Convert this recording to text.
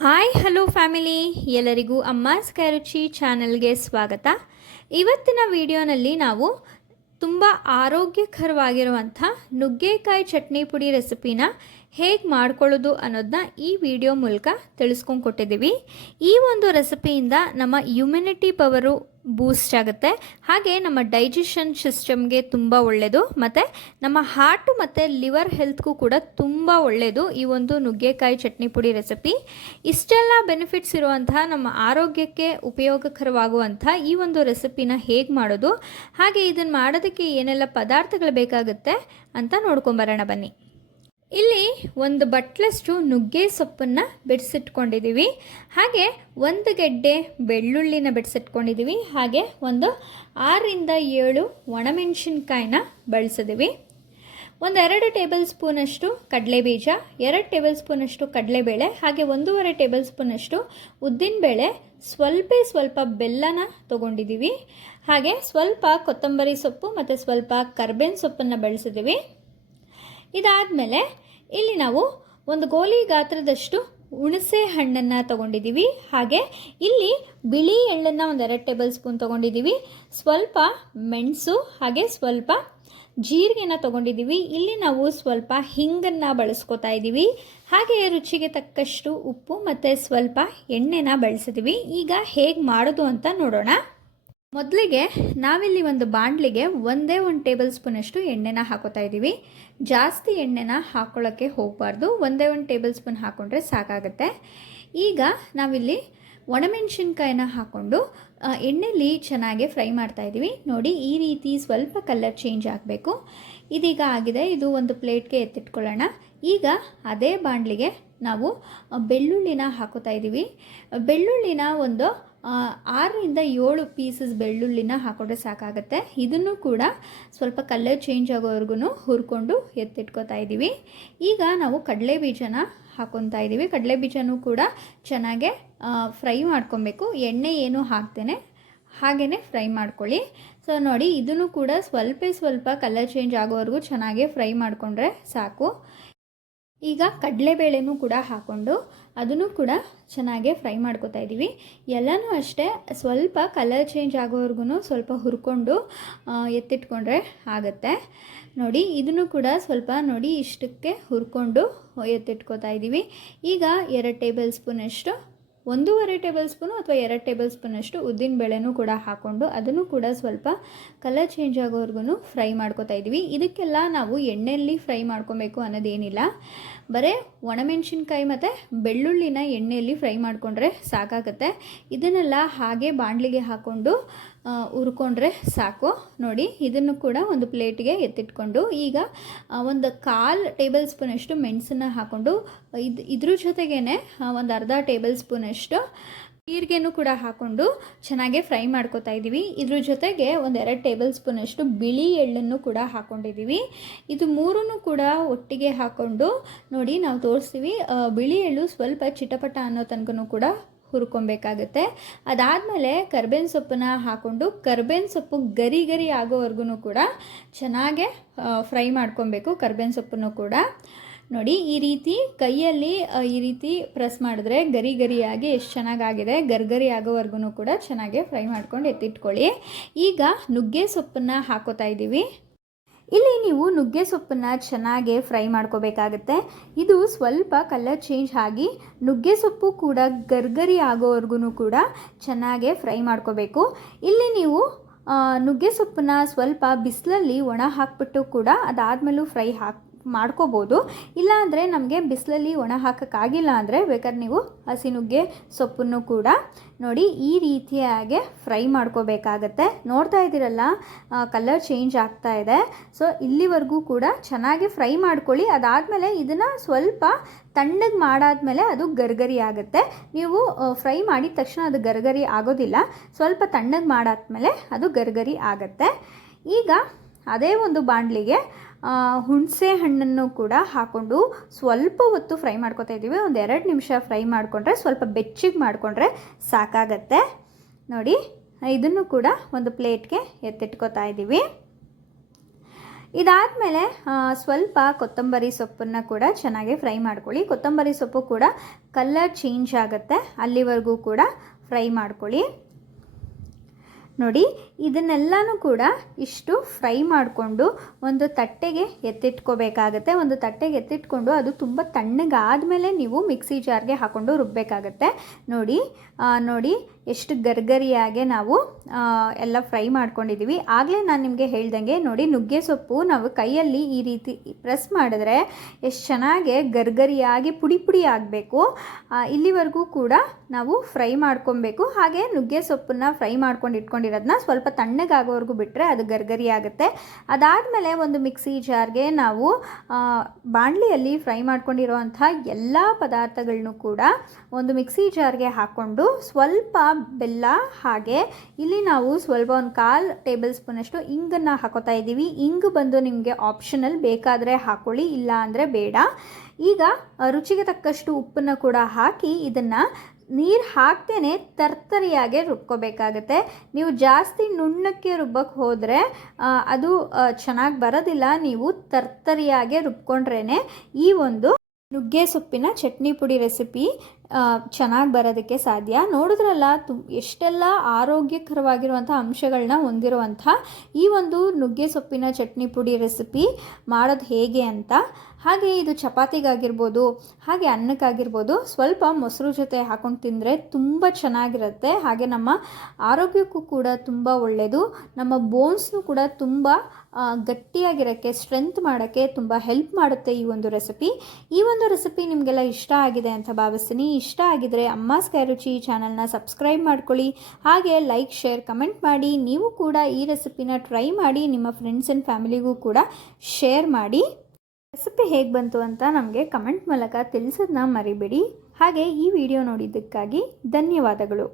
Hi hello family, ಎಲ್ಲರಿಗೂ ಅಮ್ಮಾಸ್ ಕೈರುಚಿ ಚಾನಲ್ಗೆ ಸ್ವಾಗತ. ಇವತ್ತಿನ ವಿಡಿಯೋನಲ್ಲಿ ನಾವು ತುಂಬ ಆರೋಗ್ಯಕರವಾಗಿರುವಂಥ ನುಗ್ಗೆಕಾಯಿ ಚಟ್ನಿ ಪುಡಿ ರೆಸಿಪಿನ ಹೇಗೆ ಮಾಡ್ಕೊಳ್ಳೋದು ಅನ್ನೋದನ್ನ ಈ ವಿಡಿಯೋ ಮೂಲಕ ತಿಳಿಸ್ಕೊಂಡು ಕೊಟ್ಟಿದ್ದೀವಿ. ಈ ಒಂದು ರೆಸಿಪಿಯಿಂದ ನಮ್ಮ ಇಮ್ಯುನಿಟಿ ಪವರು ಬೂಸ್ಟ್ ಆಗುತ್ತೆ, ಹಾಗೆ ನಮ್ಮ ಡೈಜೆಷನ್ ಸಿಸ್ಟಮ್ಗೆ ತುಂಬ ಒಳ್ಳೆಯದು, ಮತ್ತು ನಮ್ಮ ಹಾರ್ಟು ಮತ್ತು ಲಿವರ್ ಹೆಲ್ತ್ಗೂ ಕೂಡ ತುಂಬ ಒಳ್ಳೆಯದು ಈ ಒಂದು ನುಗ್ಗೆಕಾಯಿ ಚಟ್ನಿ ಪುಡಿ ರೆಸಿಪಿ. ಇಷ್ಟೆಲ್ಲ ಬೆನಿಫಿಟ್ಸ್ ಇರುವಂತಹ ನಮ್ಮ ಆರೋಗ್ಯಕ್ಕೆ ಉಪಯೋಗಕರವಾಗುವಂಥ ಈ ಒಂದು ರೆಸಿಪಿನ ಹೇಗೆ ಮಾಡೋದು, ಹಾಗೆ ಇದನ್ನು ಮಾಡೋದಕ್ಕೆ ಏನೆಲ್ಲ ಪದಾರ್ಥಗಳು ಬೇಕಾಗುತ್ತೆ ಅಂತ ನೋಡ್ಕೊಂಬರೋಣ ಬನ್ನಿ. ಇಲ್ಲಿ ಒಂದು ಬಟ್ಲಷ್ಟು ನುಗ್ಗೆ ಸೊಪ್ಪನ್ನು ಬಿಡಿಸಿಟ್ಕೊಂಡಿದ್ದೀವಿ, ಹಾಗೆ ಒಂದು ಗೆಡ್ಡೆ ಬೆಳ್ಳುಳ್ಳಿನ ಬಿಡಿಸಿಟ್ಕೊಂಡಿದ್ದೀವಿ, ಹಾಗೆ ಒಂದು 6-7 ಒಣಮೆಣಸಿನ್ಕಾಯಿನ ಬಳಸಿದ್ದೀವಿ. ಒಂದು 2 ಟೇಬಲ್ ಸ್ಪೂನಷ್ಟು ಕಡಲೆಬೀಜ, 2 ಟೇಬಲ್ ಸ್ಪೂನಷ್ಟು ಕಡಲೆಬೇಳೆ, ಹಾಗೆ 1.5 ಟೇಬಲ್ ಸ್ಪೂನಷ್ಟು ಉದ್ದಿನಬೇಳೆ, ಸ್ವಲ್ಪ ಬೆಲ್ಲನ ತೊಗೊಂಡಿದ್ದೀವಿ, ಹಾಗೆ ಸ್ವಲ್ಪ ಕೊತ್ತಂಬರಿ ಸೊಪ್ಪು ಮತ್ತು ಸ್ವಲ್ಪ ಕರ್ಬೇವಿನ ಸೊಪ್ಪನ್ನು ಬಳಸಿದ್ದೀವಿ. ಇದಾದಮೇಲೆ ಇಲ್ಲಿ ನಾವು ಒಂದು ಗೋಲಿ ಗಾತ್ರದಷ್ಟು ಹುಣಸೆ ಹಣ್ಣನ್ನು ತೊಗೊಂಡಿದ್ದೀವಿ, ಹಾಗೆ ಇಲ್ಲಿ ಬಿಳಿ ಎಳ್ಳನ್ನು ಒಂದು 2 ಟೇಬಲ್ ಸ್ಪೂನ್ ತೊಗೊಂಡಿದ್ದೀವಿ, ಸ್ವಲ್ಪ ಮೆಣಸು, ಹಾಗೆ ಸ್ವಲ್ಪ ಜೀರಿಗೆನ ತೊಗೊಂಡಿದ್ದೀವಿ. ಇಲ್ಲಿ ನಾವು ಸ್ವಲ್ಪ ಹಿಂಗನ್ನು ಬಳಸ್ಕೊತಾ ಇದ್ದೀವಿ, ಹಾಗೆ ರುಚಿಗೆ ತಕ್ಕಷ್ಟು ಉಪ್ಪು ಮತ್ತು ಸ್ವಲ್ಪ ಎಣ್ಣೆನ ಬಳಸಿದ್ದೀವಿ. ಈಗ ಹೇಗೆ ಮಾಡೋದು ಅಂತ ನೋಡೋಣ. ಮೊದಲಿಗೆ ನಾವಿಲ್ಲಿ ಒಂದು ಬಾಣಲಿಗೆ 1 ಟೇಬಲ್ ಸ್ಪೂನಷ್ಟು ಎಣ್ಣೆನ ಹಾಕೋತಾ ಇದ್ದೀವಿ. ಜಾಸ್ತಿ ಎಣ್ಣೆನ ಹಾಕೊಳ್ಳೋಕ್ಕೆ ಹೋಗಬಾರ್ದು, 1 ಟೇಬಲ್ ಸ್ಪೂನ್ ಹಾಕ್ಕೊಂಡ್ರೆ ಸಾಕಾಗುತ್ತೆ. ಈಗ ನಾವಿಲ್ಲಿ ಒಣಮೆಣಸಿನ್ಕಾಯಿನ ಹಾಕ್ಕೊಂಡು ಎಣ್ಣೆಲಿ ಚೆನ್ನಾಗಿ ಫ್ರೈ ಮಾಡ್ತಾ ಇದ್ದೀವಿ. ನೋಡಿ, ಈ ರೀತಿ ಸ್ವಲ್ಪ ಕಲರ್ ಚೇಂಜ್ ಆಗಬೇಕು. ಇದೀಗ ಆಗಿದೆ, ಇದು ಒಂದು ಪ್ಲೇಟ್ಗೆ ಎತ್ತಿಟ್ಕೊಳ್ಳೋಣ. ಈಗ ಅದೇ ಬಾಣಲಿಗೆ ನಾವು ಬೆಳ್ಳುಳ್ಳಿನ ಹಾಕೋತಾ ಇದ್ದೀವಿ. ಬೆಳ್ಳುಳ್ಳಿನ ಒಂದು 6-7 ಪೀಸಸ್ ಬೆಳ್ಳುಳ್ಳಿನ ಹಾಕೊಂಡ್ರೆ ಸಾಕಾಗುತ್ತೆ. ಇದನ್ನು ಕೂಡ ಸ್ವಲ್ಪ ಕಲರ್ ಚೇಂಜ್ ಆಗೋವರೆಗೂ ಹುರ್ಕೊಂಡು ಎತ್ತಿಟ್ಕೋತಾ ಇದ್ದೀವಿ. ಈಗ ನಾವು ಕಡಲೆ ಬೀಜನ ಹಾಕೊತಾ ಇದ್ದೀವಿ. ಕಡಲೆ ಬೀಜನೂ ಕೂಡ ಚೆನ್ನಾಗೆ ಫ್ರೈ ಮಾಡ್ಕೊಬೇಕು, ಎಣ್ಣೆ ಏನು ಹಾಕ್ತೇನೆ ಹಾಗೇ ಫ್ರೈ ಮಾಡ್ಕೊಳ್ಳಿ. ಸೊ ನೋಡಿ, ಇದನ್ನು ಕೂಡ ಸ್ವಲ್ಪ ಕಲರ್ ಚೇಂಜ್ ಆಗೋವರೆಗೂ ಚೆನ್ನಾಗೆ ಫ್ರೈ ಮಾಡಿಕೊಂಡ್ರೆ ಸಾಕು. ಈಗ ಕಡಲೆಬೇಳೆನೂ ಕೂಡ ಹಾಕ್ಕೊಂಡು ಅದನ್ನು ಕೂಡ ಚೆನ್ನಾಗೆ ಫ್ರೈ ಮಾಡ್ಕೊತಾ ಇದ್ದೀವಿ. ಎಲ್ಲನೂ ಅಷ್ಟೇ ಸ್ವಲ್ಪ ಕಲರ್ ಚೇಂಜ್ ಆಗೋವರೆಗೂ ಸ್ವಲ್ಪ ಹುರ್ಕೊಂಡು ಎತ್ತಿಟ್ಕೊಂಡ್ರೆ ಆಗುತ್ತೆ. ನೋಡಿ, ಇದನ್ನು ಕೂಡ ಸ್ವಲ್ಪ ನೋಡಿ ಇಷ್ಟಕ್ಕೆ ಹುರ್ಕೊಂಡು ಎತ್ತಿಟ್ಕೊತಾ ಇದ್ದೀವಿ. ಈಗ 2 ಟೇಬಲ್ ಸ್ಪೂನಷ್ಟು 1.5 ಟೇಬಲ್ ಸ್ಪೂನು ಅಥವಾ 2 ಟೇಬಲ್ ಸ್ಪೂನಷ್ಟು ಉದ್ದಿನಬೇಳೆನೂ ಕೂಡ ಹಾಕ್ಕೊಂಡು ಅದನ್ನು ಕೂಡ ಸ್ವಲ್ಪ ಕಲರ್ ಚೇಂಜ್ ಆಗೋವರೆಗೂ ಫ್ರೈ ಮಾಡ್ಕೊತಾ ಇದ್ದೀವಿ. ಇದಕ್ಕೆಲ್ಲ ನಾವು ಎಣ್ಣೆಯಲ್ಲಿ ಫ್ರೈ ಮಾಡ್ಕೊಬೇಕು ಅನ್ನೋದೇನಿಲ್ಲ, ಬರೀ ಒಣಮೆಣಸಿನ್ಕಾಯಿ ಮತ್ತು ಬೆಳ್ಳುಳ್ಳಿನ ಎಣ್ಣೆಯಲ್ಲಿ ಫ್ರೈ ಮಾಡಿಕೊಂಡ್ರೆ ಸಾಕಾಗುತ್ತೆ. ಇದನ್ನೆಲ್ಲ ಹಾಗೆ ಬಾಣಲಿಗೆ ಹಾಕ್ಕೊಂಡು ಹುರ್ಕೊಂಡ್ರೆ ಸಾಕು. ನೋಡಿ, ಇದನ್ನು ಕೂಡ ಒಂದು ಪ್ಲೇಟ್ಗೆ ಎತ್ತಿಟ್ಕೊಂಡು ಈಗ ಒಂದು 1/4 ಟೇಬಲ್ ಸ್ಪೂನಷ್ಟು ಮೆಣಸನ್ನು ಹಾಕ್ಕೊಂಡು ಇದ್ರ ಜೊತೆಗೇ ಒಂದು 1/2 ಟೇಬಲ್ ಸ್ಪೂನಷ್ಟು ಜೀರಿಗೆನೂ ಕೂಡ ಹಾಕ್ಕೊಂಡು ಚೆನ್ನಾಗೆ ಫ್ರೈ ಮಾಡ್ಕೊತಾ ಇದ್ದೀವಿ. ಇದ್ರ ಜೊತೆಗೆ ಒಂದು 2 ಟೇಬಲ್ ಸ್ಪೂನಷ್ಟು ಬಿಳಿ ಎಳ್ಳನ್ನು ಕೂಡ ಹಾಕ್ಕೊಂಡಿದ್ದೀವಿ. ಇದು ಮೂರನ್ನು ಕೂಡ ಒಟ್ಟಿಗೆ ಹಾಕ್ಕೊಂಡು ನೋಡಿ ನಾವು ತೋರಿಸ್ತೀವಿ. ಬಿಳಿ ಎಳ್ಳು ಸ್ವಲ್ಪ ಚಿಟಪಟ ಅನ್ನೋ ತನಕನೂ ಕೂಡ ಹುರ್ಕೊಬೇಕಾಗುತ್ತೆ. ಅದಾದಮೇಲೆ ಕರ್ಬೇವಿನ ಸೊಪ್ಪನ್ನ ಹಾಕ್ಕೊಂಡು ಕರ್ಬೇವಿನ ಸೊಪ್ಪು ಗರಿ ಆಗೋವರೆಗೂ ಕೂಡ ಚೆನ್ನಾಗೆ ಫ್ರೈ ಮಾಡ್ಕೊಬೇಕು. ಕರ್ಬೇವಿನ ಸೊಪ್ಪನ್ನು ಕೂಡ ನೋಡಿ, ಈ ರೀತಿ ಕೈಯಲ್ಲಿ ಈ ರೀತಿ ಪ್ರೆಸ್ ಮಾಡಿದ್ರೆ ಗರಿಯಾಗಿ ಎಷ್ಟು ಚೆನ್ನಾಗಾಗಿದೆ. ಗರಿ ಆಗೋವರೆಗೂ ಕೂಡ ಚೆನ್ನಾಗೆ ಫ್ರೈ ಮಾಡ್ಕೊಂಡು ಎತ್ತಿಟ್ಕೊಳ್ಳಿ. ಈಗ ನುಗ್ಗೆ ಸೊಪ್ಪನ್ನು ಹಾಕೋತಾ ಇದ್ದೀವಿ. ಇಲ್ಲಿ ನೀವು ನುಗ್ಗೆ ಸೊಪ್ಪನ್ನು ಚೆನ್ನಾಗಿ ಫ್ರೈ ಮಾಡ್ಕೋಬೇಕಾಗತ್ತೆ. ಇದು ಸ್ವಲ್ಪ ಕಲರ್ ಚೇಂಜ್ ಆಗಿ ನುಗ್ಗೆ ಸೊಪ್ಪು ಕೂಡ ಗರಿ ಆಗೋವರೆಗೂ ಕೂಡ ಚೆನ್ನಾಗೆ ಫ್ರೈ ಮಾಡ್ಕೋಬೇಕು. ಇಲ್ಲಿ ನೀವು ನುಗ್ಗೆ ಸೊಪ್ಪನ್ನ ಸ್ವಲ್ಪ ಬಿಸಿಲಲ್ಲಿ ಒಣ ಹಾಕ್ಬಿಟ್ಟು ಕೂಡ ಅದಾದಮೇಲೂ ಫ್ರೈ ಮಾಡ್ಕೋಬೋದು. ಇಲ್ಲಾಂದರೆ ನಮಗೆ ಬಿಸಿಲಲ್ಲಿ ಒಣ ಹಾಕೋಕ್ಕಾಗಿಲ್ಲ ಅಂದರೆ ಬೇಕಾದ್ರೆ ನೀವು ಹಸಿ ನುಗ್ಗೆ ಸೊಪ್ಪನ್ನು ಕೂಡ ನೋಡಿ ಈ ರೀತಿಯಾಗಿ ಫ್ರೈ ಮಾಡ್ಕೋಬೇಕಾಗತ್ತೆ. ನೋಡ್ತಾ ಇದ್ದೀರಲ್ಲ, ಕಲರ್ ಚೇಂಜ್ ಆಗ್ತಾ ಇದೆ. ಸೊ ಇಲ್ಲಿವರೆಗೂ ಕೂಡ ಚೆನ್ನಾಗಿ ಫ್ರೈ ಮಾಡ್ಕೊಳ್ಳಿ. ಅದಾದಮೇಲೆ ಇದನ್ನು ಸ್ವಲ್ಪ ತಣ್ಣಗೆ ಮಾಡಾದ್ಮೇಲೆ ಅದು ಗರಿ ಆಗುತ್ತೆ. ನೀವು ಫ್ರೈ ಮಾಡಿದ ತಕ್ಷಣ ಅದು ಗರಿ ಆಗೋದಿಲ್ಲ, ಸ್ವಲ್ಪ ತಣ್ಣಗೆ ಮಾಡಾದ್ಮೇಲೆ ಅದು ಗರಿ ಆಗುತ್ತೆ. ಈಗ ಅದೇ ಒಂದು ಬಾಣಲಿಗೆ ಹುಣಸೆ ಹಣ್ಣನ್ನು ಕೂಡ ಹಾಕ್ಕೊಂಡು ಸ್ವಲ್ಪ ಹೊತ್ತು ಫ್ರೈ ಮಾಡ್ಕೊತಾ ಇದ್ದೀವಿ. ಒಂದು 2 ನಿಮಿಷ ಫ್ರೈ ಮಾಡಿಕೊಂಡ್ರೆ ಸ್ವಲ್ಪ ಬೆಚ್ಚಗೆ ಮಾಡಿಕೊಂಡ್ರೆ ಸಾಕಾಗತ್ತೆ. ನೋಡಿ, ಇದನ್ನು ಕೂಡ ಒಂದು ಪ್ಲೇಟ್ಗೆ ಎತ್ತಿಟ್ಕೊತಾ ಇದ್ದೀವಿ. ಇದಾದಮೇಲೆ ಸ್ವಲ್ಪ ಕೊತ್ತಂಬರಿ ಸೊಪ್ಪನ್ನು ಕೂಡ ಚೆನ್ನಾಗಿ ಫ್ರೈ ಮಾಡ್ಕೊಳ್ಳಿ. ಕೊತ್ತಂಬರಿ ಸೊಪ್ಪು ಕೂಡ ಕಲರ್ ಚೇಂಜ್ ಆಗುತ್ತೆ, ಅಲ್ಲಿವರೆಗೂ ಕೂಡ ಫ್ರೈ ಮಾಡ್ಕೊಳ್ಳಿ. ನೋಡಿ, ಇದನ್ನೆಲ್ಲನೂ ಕೂಡ ಇಷ್ಟು ಫ್ರೈ ಮಾಡಿಕೊಂಡು ಒಂದು ತಟ್ಟೆಗೆ ಎತ್ತಿಟ್ಕೋಬೇಕಾಗತ್ತೆ. ಒಂದು ತಟ್ಟೆಗೆ ಎತ್ತಿಟ್ಕೊಂಡು ಅದು ತುಂಬ ತಣ್ಣಗಾದಮೇಲೆ ನೀವು ಮಿಕ್ಸಿ ಜಾರ್ಗೆ ಹಾಕ್ಕೊಂಡು ರುಬ್ಬಬೇಕಾಗತ್ತೆ. ನೋಡಿ ಎಷ್ಟು ಗರ್ಗರಿಯಾಗೆ ನಾವು ಎಲ್ಲ ಫ್ರೈ ಮಾಡ್ಕೊಂಡಿದ್ದೀವಿ. ಆಗಲೇ ನಾನು ನಿಮಗೆ ಹೇಳ್ದಂಗೆ ನೋಡಿ, ನುಗ್ಗೆ ಸೊಪ್ಪು ನಾವು ಕೈಯಲ್ಲಿ ಈ ರೀತಿ ಪ್ರೆಸ್ ಮಾಡಿದ್ರೆ ಎಷ್ಟು ಚೆನ್ನಾಗಿ ಗರ್ಗರಿಯಾಗಿ ಪುಡಿ ಪುಡಿ ಆಗಬೇಕು, ಇಲ್ಲಿವರೆಗೂ ಕೂಡ ನಾವು ಫ್ರೈ ಮಾಡ್ಕೊಬೇಕು. ಹಾಗೆ ನುಗ್ಗೆ ಸೊಪ್ಪನ್ನು ಫ್ರೈ ಮಾಡ್ಕೊಂಡು ಇಟ್ಕೊಂಡಿರೋದನ್ನ ಸ್ವಲ್ಪ ತಣ್ಣಗಾಗೋವರೆಗೂ ಬಿಟ್ಟರೆ ಅದು ಗರ್ಗರಿ ಆಗುತ್ತೆ. ಅದಾದಮೇಲೆ ಒಂದು ಮಿಕ್ಸಿ ಜಾರ್ಗೆ ನಾವು ಬಾಣಲಿಯಲ್ಲಿ ಫ್ರೈ ಮಾಡ್ಕೊಂಡಿರೋವಂಥ ಎಲ್ಲ ಪದಾರ್ಥಗಳನ್ನೂ ಕೂಡ ಒಂದು ಮಿಕ್ಸಿ ಜಾರ್ಗೆ ಹಾಕ್ಕೊಂಡು ಸ್ವಲ್ಪ ಬೆಲ್ಲ, ಹಾಗೆ ಇಲ್ಲಿ ನಾವು ಸ್ವಲ್ಪ ಒಂದು 1/4 ಟೇಬಲ್ ಸ್ಪೂನಷ್ಟು ಇಂಗನ್ನು ಹಾಕೋತಾ ಇದ್ದೀವಿ. ಇಂಗು ಬಂದು ನಿಮಗೆ ಆಪ್ಷನಲ್, ಬೇಕಾದರೆ ಹಾಕ್ಕೊಳ್ಳಿ, ಇಲ್ಲ ಅಂದರೆ ಬೇಡ. ಈಗ ರುಚಿಗೆ ತಕ್ಕಷ್ಟು ಉಪ್ಪನ್ನು ಕೂಡ ಹಾಕಿ ಇದನ್ನು ನೀರು ಹಾಕ್ತೇನೆ ತರ್ತರಿಯಾಗೆ ರುಬ್ಕೋಬೇಕಾಗತ್ತೆ. ನೀವು ಜಾಸ್ತಿ ನುಣ್ಣಕ್ಕೆ ರುಬ್ಬಕ್ಕೆ ಹೋದರೆ ಅದು ಚೆನ್ನಾಗಿ ಬರೋದಿಲ್ಲ. ನೀವು ತರ್ತರಿಯಾಗೆ ರುಬ್ಕೊಂಡ್ರೇ ಈ ಒಂದು ನುಗ್ಗೆ ಸೊಪ್ಪಿನ ಚಟ್ನಿ ಪುಡಿ ರೆಸಿಪಿ ಚೆನ್ನಾಗಿ ಬರೋದಕ್ಕೆ ಸಾಧ್ಯ. ನೋಡಿದ್ರಲ್ಲ, ಎಷ್ಟೆಲ್ಲ ಆರೋಗ್ಯಕರವಾಗಿರುವಂಥ ಅಂಶಗಳನ್ನ ಹೊಂದಿರುವಂಥ ಈ ಒಂದು ನುಗ್ಗೆ ಸೊಪ್ಪಿನ ಚಟ್ನಿ ಪುಡಿ ರೆಸಿಪಿ ಮಾಡೋದು ಹೇಗೆ ಅಂತ. ಹಾಗೆ ಇದು ಚಪಾತಿಗಾಗಿರ್ಬೋದು, ಹಾಗೆ ಅನ್ನಕ್ಕಾಗಿರ್ಬೋದು, ಸ್ವಲ್ಪ ಮೊಸರು ಜೊತೆ ಹಾಕೊಂಡು ತಿಂದರೆ ತುಂಬ ಚೆನ್ನಾಗಿರುತ್ತೆ. ಹಾಗೆ ನಮ್ಮ ಆರೋಗ್ಯಕ್ಕೂ ಕೂಡ ತುಂಬ ಒಳ್ಳೆಯದು. ನಮ್ಮ ಬೋನ್ಸ್ನು ಕೂಡ ತುಂಬ ಗಟ್ಟಿಯಾಗಿರೋಕ್ಕೆ, ಸ್ಟ್ರೆಂತ್ ಮಾಡೋಕ್ಕೆ ತುಂಬ ಹೆಲ್ಪ್ ಮಾಡುತ್ತೆ ಈ ಒಂದು ರೆಸಿಪಿ. ಈ ಒಂದು ರೆಸಿಪಿ ನಿಮಗೆಲ್ಲ ಇಷ್ಟ ಆಗಿದೆ ಅಂತ ಭಾವಿಸ್ತೀನಿ. ಇಷ್ಟ ಆಗಿದರೆ ಅಮ್ಮಾಸ್ ಕೈ ರುಚಿ ಚಾನಲ್ನ ಸಬ್ಸ್ಕ್ರೈಬ್ ಮಾಡ್ಕೊಳ್ಳಿ. ಹಾಗೆ ಲೈಕ್, ಶೇರ್, ಕಮೆಂಟ್ ಮಾಡಿ. ನೀವು ಕೂಡ ಈ ರೆಸಿಪಿನ ಟ್ರೈ ಮಾಡಿ ನಿಮ್ಮ ಫ್ರೆಂಡ್ಸ್ ಆ್ಯಂಡ್ ಫ್ಯಾಮಿಲಿಗೂ ಕೂಡ ಶೇರ್ ಮಾಡಿ. ರೆಸಿಪಿ ಹೇಗೆ ಬಂತು ಅಂತ ನಮಗೆ ಕಮೆಂಟ್ ಮೂಲಕ ತಿಳಿಸೋದನ್ನ ಮರಿಬೇಡಿ. ಹಾಗೆ ಈ ವಿಡಿಯೋ ನೋಡಿದ್ದಕ್ಕಾಗಿ ಧನ್ಯವಾದಗಳು.